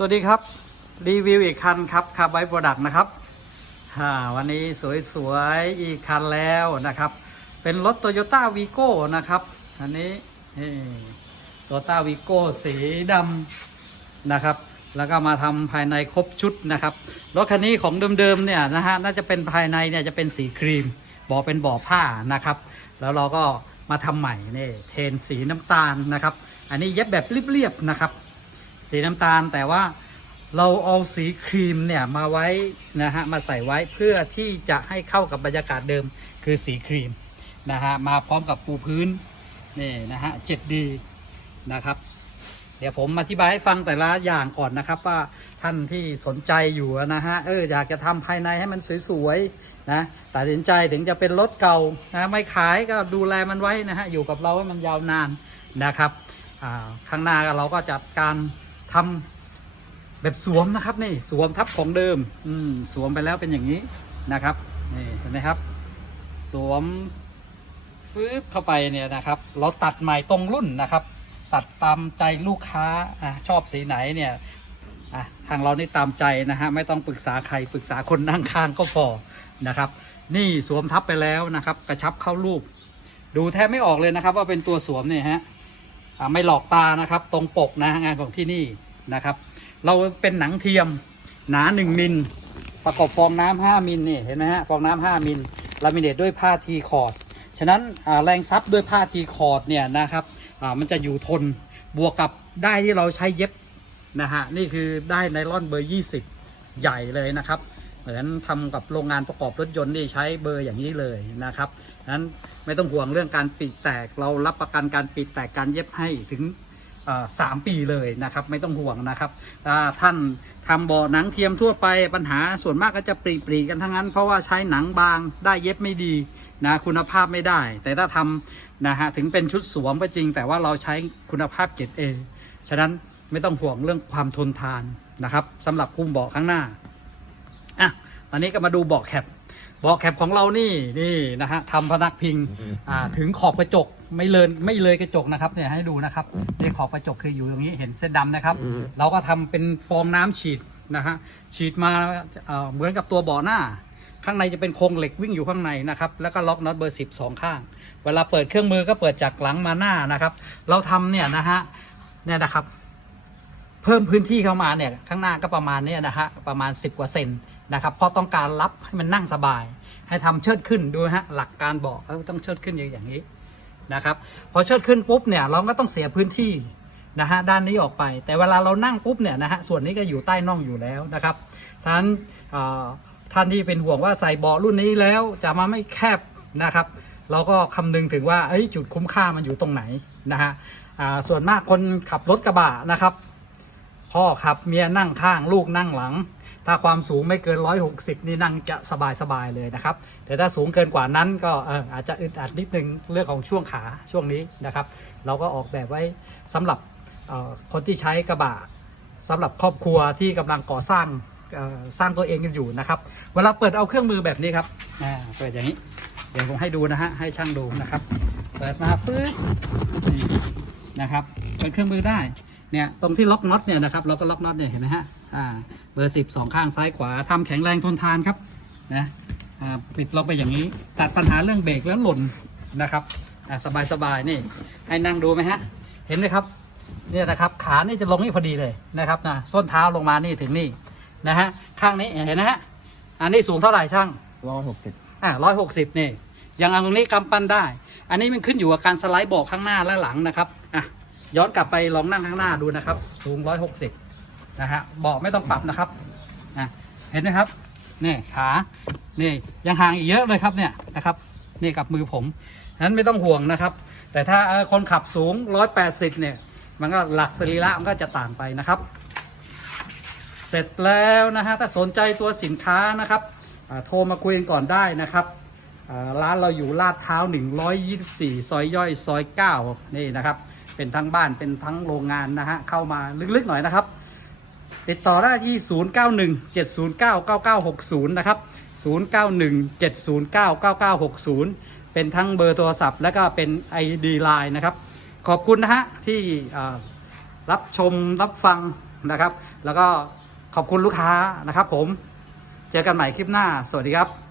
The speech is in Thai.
สวัสดีครับ รีวิวอีกคันครับคาร์ไบโปรดักต์นะครับวันนี้สวยๆ อีกคันแล้วนะครับ เป็นรถโตโยต้าวีโก้นะครับ อันนี้โตโยต้าวีโก้สีดำนะครับ แล้วก็มาทำภายในครบชุดนะครับ รถคันนี้ของเดิมๆเนี่ยนะฮะน่าจะเป็นภายในเนี่ยจะเป็นสีครีมเบาะเป็นเบาะผ้านะครับ แล้วเราก็มาทำใหม่นี่เทนสีน้ำตาลนะครับ อันนี้เย็บแบบเรียบๆนะครับ สีน้ำตาล แต่ว่าเราเอาสีครีมเนี่ยมาไว้นะฮะมาใส่ไว้เพื่อที่จะให้เข้ากับบรรยากาศเดิมคือสีครีมนะฮะมาพร้อมกับปูพื้นนี่นะฮะ 7D นะครับ เดี๋ยวผมอธิบายให้ฟังแต่ละอย่างก่อนนะครับ ว่าท่านที่สนใจอยู่นะฮะเอออยากจะทำภายในให้มันสวยๆนะตัดสินใจถึงจะเป็นรถเก่านะไม่ขายก็ดูแลมันไว้นะฮะอยู่กับเราให้มันยาวนานนะครับข้างหน้าเราก็จัดการ ทำแบบสวมนะครับนี่สวมทับของเดิม อืมสวมไปแล้วเป็นอย่างนี้นะครับนี่เห็นไหมครับ สวมฟืบเข้าไปเนี่ยนะครับ เราตัดใหม่ตรงรุ่นนะครับ ตัดตามใจลูกค้าอะชอบสีไหนเนี่ยอะทางเรานี่ตามใจนะฮะไม่ต้องปรึกษาใครปรึกษาคนนั่งข้างก็พอนะครับ นี่สวมทับไปแล้วนะครับ กระชับเข้ารูป ดูแทบไม่ออกเลยนะครับ ว่าเป็นตัวสวมเนี่ยฮะอะไม่หลอกตานะครับ ตรงปกนะงานของที่นี่ นะครับ เราเป็นหนังเทียมหนาหนึ่งมิล ประกอบฟองน้ำห้ามิลนี่เห็นไหมฮะฟองน้ำห้ามิลลามิเนตด้วยผ้าทีคอร์ดฉะนั้นแรงซับด้วยผ้าทีคอร์ดเนี่ยนะครับมันจะอยู่ทนบวกกับได้ที่เราใช้เย็บนะฮะนี่คือได้ไนลอนเบอร์ 20 ใหญ่เลยนะครับเหมือนทำกับโรงงานประกอบรถยนต์นี่ใช้เบอร์อย่างนี้เลยนะครับนั้นไม่ต้องห่วงเรื่องการปีกแตกเรารับประกันการปีกแตกการเย็บให้ถึง สามปีเลยนะครับไม่ต้องห่วงนะครับท่านทำเบาะหนังเทียมทั่วไปปัญหาส่วนมากก็จะปรีปรีๆกันทั้งนั้น เพราะว่าใช้หนังบางได้เย็บไม่ดีนะคุณภาพไม่ได้ แต่ถ้าทำนะฮะถึงเป็นชุดสวมก็จริง แต่ว่าเราใช้คุณภาพเกรดเอฉะนั้นไม่ต้องห่วงเรื่องความทนทานนะครับสำหรับพุ่มเบาะข้างหน้าอะตอนนี้ก็มาดูเบาะแคป เบาะแคปของเรานี่นี่นะฮะทำพนักพิงอ่าถึงขอบกระจกไม่เลยไม่เลยกระจกนะครับเนี่ยให้ดูนะครับนี่ขอบกระจกคืออยู่ตรงนี้เห็นเส้นดำนะครับ เราก็ทำเป็นฟองน้ำฉีดนะฮะฉีดมาเอ่อเหมือนกับตัวเบาะหน้า ข้างในจะเป็นโครงเหล็กวิ่งอยู่ข้างในนะครับแล้วก็ล็อกน็อตเบอร์สิบสองข้าง เวลาเปิดเครื่องมือก็เปิดจากหลังมาหน้านะครับ เราทำเนี่ยนะฮะเนี่ยนะครับ เพิ่มพื้นที่เข้ามาเนี่ยข้างหน้าก็ประมาณเนี้นะฮะประมาณ 10 กว่าเซน นะครับเพราะต้องการรับให้มันนั่งสบาย ให้ทำเชิดขึ้นดูฮะหลักการบอกเขาต้องเชิดขึ้นอย่างนี้นะครับพอเชิดขึ้นปุ๊บเนี่ยเราก็ต้องเสียพื้นที่นะฮะด้านนี้ออกไป แต่เวลาเรานั่งปุ๊บเนี่ยนะฮะส่วนนี้ก็อยู่ใต้น่องอยู่แล้วนะครับท่านท่านที่เป็นห่วงว่าใส่เบาะรุ่นนี้แล้วจะมาไม่แคบนะครับ เราก็คำนึงถึงว่าจุดคุ้มค่ามันอยู่ตรงไหนนะฮะส่วนมากคนขับรถกระบะนะครับ พ่อขับเมียนั่งข้างลูกนั่งหลัง ถ้าความสูงไม่เกิน 160 นี่นั่งจะสบายสบายๆเลยนะครับ แต่ถ้าสูงเกินกว่านั้นก็อาจจะอึดอัดนิดนึงเรื่องของช่วงขาช่วงนี้นะครับ เราก็ออกแบบไว้สำหรับคนที่ใช้กระบะสำหรับครอบครัวที่กำลังก่อสร้างสร้างตัวเองกันอยู่นะครับ เวลาเปิดเอาเครื่องมือแบบนี้ครับเปิดอย่างนี้ เดี๋ยวผมให้ดูนะฮะให้ช่างดูนะครับ เปิดมาปึ๊บนะครับเปิดเครื่องมือได้ เนี่ยตรงที่ล็อกน็อตเนี่ยนะครับเราก็ล็อกน็อตเนี่ยเห็นไหมฮะอ่าเบอร์สิบสองข้างซ้ายขวาทำแข็งแรงทนทานครับนะอ่าปิดล็อกไปอย่างนี้ ตัดปัญหาเรื่องเบรกแล้วหล่นนะครับอ่าสบายสบายๆนี่ให้นั่งดูไหมฮะเห็นไหมครับเนี่ยนะครับขานี่จะลงนี่พอดีเลยนะครับนะส้นเท้าลงมานี่ถึงนี่นะฮะข้างนี้เห็นนะฮะอันนี้สูงเท่าไหร่ช่างร้อยหกสิบอ่าร้อยหกสิบนี่ยังเอาตรงนี้กำปั้นได้ อันนี้มันขึ้นอยู่กับการสไลด์เบอกข้างหน้าและหลังนะครับอะ ย้อนกลับไปลองนั่งข้างหน้าดูนะครับ สูงร้อยหกสิบนะฮะเบาะไม่ต้องปรับนะครับอะเห็นไหมครับนี่ขานี่ยังห่างอีกเยอะเลยครับเนี่ยนะครับนี่กับมือผมฉะนั้นไม่ต้องห่วงนะครับ แต่ถ้าคนขับสูงร้อยแปดสิบเนี่ย มันก็หลักสรีระมันก็จะต่างไปนะครับ เสร็จแล้วนะฮะถ้าสนใจตัวสินค้านะครับโทรมาคุยกันก่อนได้นะครับร้านเราอยู่ลาดเท้า 124 ซอยย่อย ซอย 9 นี่นะครับ เป็นทั้งบ้านเป็นทั้งโรงงานนะฮะ เข้ามาลึกๆหน่อยนะครับ ติดต่อได้ที่ 0917099960 นะครับ 0917099960 เป็นทั้งเบอร์โทรศัพท์และก็เป็น ID Line นะครับ ขอบคุณนะฮะที่รับชมรับฟังนะครับ แล้วก็ขอบคุณลูกค้านะครับผม เจอกันใหม่คลิปหน้า สวัสดีครับ